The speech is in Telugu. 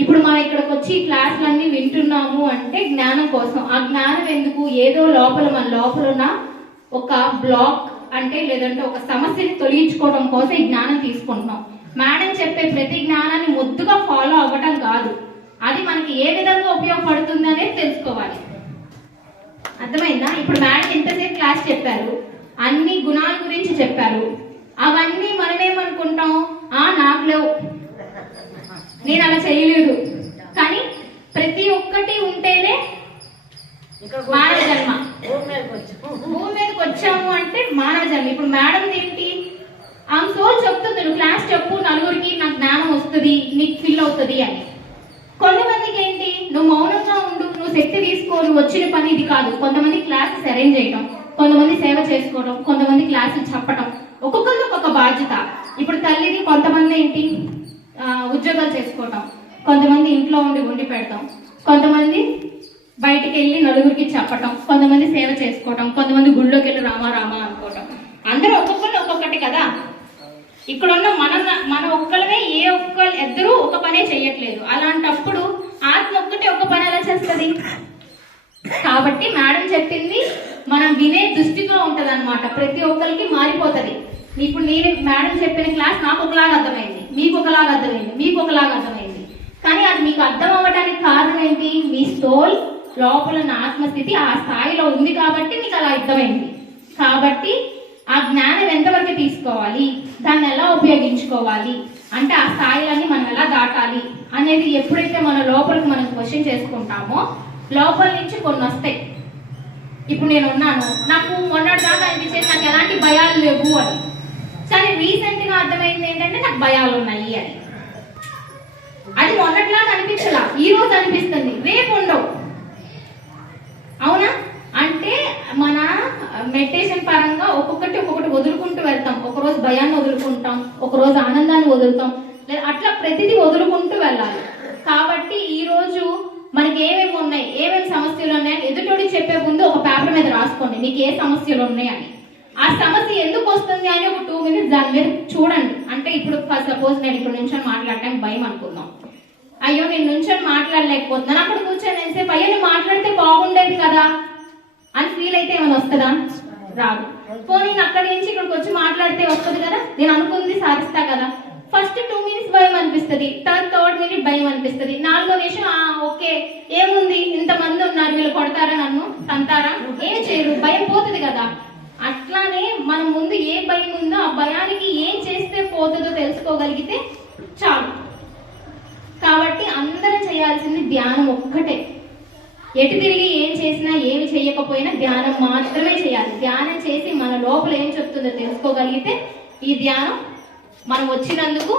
ఇప్పుడు మనం ఇక్కడికి వచ్చి క్లాసులన్నీ వింటున్నాము అంటే జ్ఞానం కోసం. ఆ జ్ఞానం ఎందుకు? ఏదో లోపల మన లోపల ఉన్న ఒక బ్లాక్ అంటే లేదంటే ఒక సమస్యని తొలగించుకోవడం కోసం ఈ జ్ఞానం తీసుకుంటున్నాం. మేడం చెప్పే ప్రతి జ్ఞానాన్ని ముద్దుగా ఫాలో అవ్వటం కాదు. అది మనకి ఏ విధంగా ఉపయోగపడుతుంది అనేది తెలుసుకోవాలి. అర్థమైందా? ఇప్పుడు మేడం ఇంతసేపు క్లాస్ చెప్పారు. అన్ని గుణాల గురించి చెప్పారు. అవన్నీ మనమేమనుకుంటాం? ఆ నాకు లేవు. నేను అలా చేయలేదు. కానీ ప్రతి ఒక్కటి ఉంటేనే మానవ జన్మ భూమి మీదకి వచ్చాము. అంటే మానవ జన్మ ఇప్పుడు మేడం ఏంటి? ఆమె సోల్ చెప్తుంది నువ్వు క్లాస్ చెప్పు నలుగురికి నాకు జ్ఞానం వస్తుంది నీకు ఫిల్ అవుతుంది అని. కొంతమందికి ఏంటి? నువ్వు మౌనంగా ఉండు నువ్వు శక్తి తీసుకో నువ్వు వచ్చిన పని ఇది కాదు. కొంతమంది క్లాసెస్ అరేంజ్ చేయడం కొంతమంది సేవ చేసుకోవడం కొంతమంది క్లాసులు చెప్పడం ఒక్కొక్కరికి ఒక్కొక్క బాధ్యత. ఇప్పుడు తల్లిది కొంతమంది ఏంటి? ఉద్యోగాలు చేసుకోవటం. కొంతమంది ఇంట్లో ఉండి ఉండి పెడతాం. కొంతమంది బయటికి వెళ్ళి నలుగురికి చెప్పటం. కొంతమంది సేవ చేసుకోవటం. కొంతమంది గుళ్ళోకి వెళ్ళి రామా రామా అనుకోవటం. అందరూ ఒక్కొక్కరు ఒక్కొక్కటి కదా. ఇక్కడ ఉన్న మన మన ఒక్కలమే ఏ ఒక్క ఇద్దరూ ఒక పనే చెయ్యట్లేదు. అలాంటప్పుడు ఆత్మ ఒక్కటే ఒక పని ఎలా చేస్తుంది? కాబట్టి మేడం చెప్పింది మనం వినే దృష్టితో ఉంటదన్నమాట. ప్రతి ఒక్కరికి మారిపోతుంది. ఇప్పుడు నేను మేడం చెప్పిన క్లాస్ నాకు ఒకలాగా అర్థమైంది. మీకు ఒకలాగా అర్థమైంది. మీకు ఒకలాగా అర్థమైంది. కానీ అది మీకు అర్థం అవ్వడానికి కారణం ఏంటి? మీ సోల్ లోపల ఉన్న ఆత్మస్థితి ఆ స్థాయిలో ఉంది కాబట్టి మీకు అలా అర్థమైంది. కాబట్టి ఆ జ్ఞానం ఎంతవరకు తీసుకోవాలి? దాన్ని ఎలా ఉపయోగించుకోవాలి? అంటే ఆ స్థాయిలన్నీ మనం ఎలా దాటాలి? అనేది ఎప్పుడైతే మన లోపలికి మనం క్వశ్చన్ చేసుకుంటామో లోపల నుంచి కొన్ని వస్తాయి. ఇప్పుడు నేను ఉన్నాను. నాకు మొన్నటి దాకా అనిపించేది నాకు ఎలాంటి భయాలు లేవు అని. రీసెంట్గా అర్థమైంది ఏంటంటే నాకు భయాలు ఉన్నాయి అని. అది మొన్నట్లాగా అనిపించలా. ఈ రోజు అనిపిస్తుంది. రేపు ఉండవు. అవునా? అంటే మన మెడిటేషన్ పరంగా ఒక్కొక్కటి ఒక్కొక్కటి వదులుకుంటూ వెళ్తాం. ఒకరోజు భయాన్ని వదులుకుంటాం ఒక రోజు ఆనందాన్ని వదులుతాం. లేదా అట్లా ప్రతిదీ వదులుకుంటూ వెళ్ళాలి. కాబట్టి ఈ రోజు మనకి ఏమేమి ఉన్నాయి ఏమేమి సమస్యలు ఉన్నాయని ఎదుటోడి చెప్పే ముందు ఒక పేపర్ మీద రాసుకోండి. మీకు ఏ సమస్యలు ఉన్నాయని ఆ సమస్య ఎందుకు వస్తుంది అని ఒక టూ మినిట్స్ దాని మీద చూడండి. అంటే ఇప్పుడు ఫస్ట్ సపోజ్ నేను ఇప్పుడు నుంచి మాట్లాడటానికి భయం అనుకుందాం. అయ్యో నేను నుంచొని మాట్లాడలేకపోతున్నాను. అక్కడ కూర్చొని ఎంతసేపు? అయ్యో నేను మాట్లాడితే బాగుండేది కదా అని ఫీల్ అయితే ఏమైనా వస్తుందా? రాదు. పోనీ నేను అక్కడి నుంచి ఇక్కడికి వచ్చి మాట్లాడితే వస్తుంది కదా? నేను అనుకుంది సాధిస్తా కదా. ఫస్ట్ టూ మినిట్స్ భయం అనిపిస్తుంది. థర్డ్ థర్డ్ మినిట్ భయం అనిపిస్తుంది. నాలుగో నిమిషం ఆ ఓకే. ఏముంది? ఇంతమంది ఉన్నారు. వీళ్ళు కొడతారా నన్ను? తంతారా? ఏం చేయరు? భయం పోతుంది కదా. అట్లానే మనం ముందు ఏ భయం ఉందో ఆ భయానికి ఏం చేస్తే పోతుందో తెలుసుకోగలిగితే చాలు. కాబట్టి అందరం చేయాల్సింది ధ్యానం ఒక్కటే. ఎటు తిరిగి ఏం చేసినా ఏమి చేయకపోయినా ధ్యానం మాత్రమే చేయాలి. ధ్యానం చేసి మన లోపల ఏం చెప్తుందో తెలుసుకోగలిగితే ఈ ధ్యానం మనం వచ్చినందుకు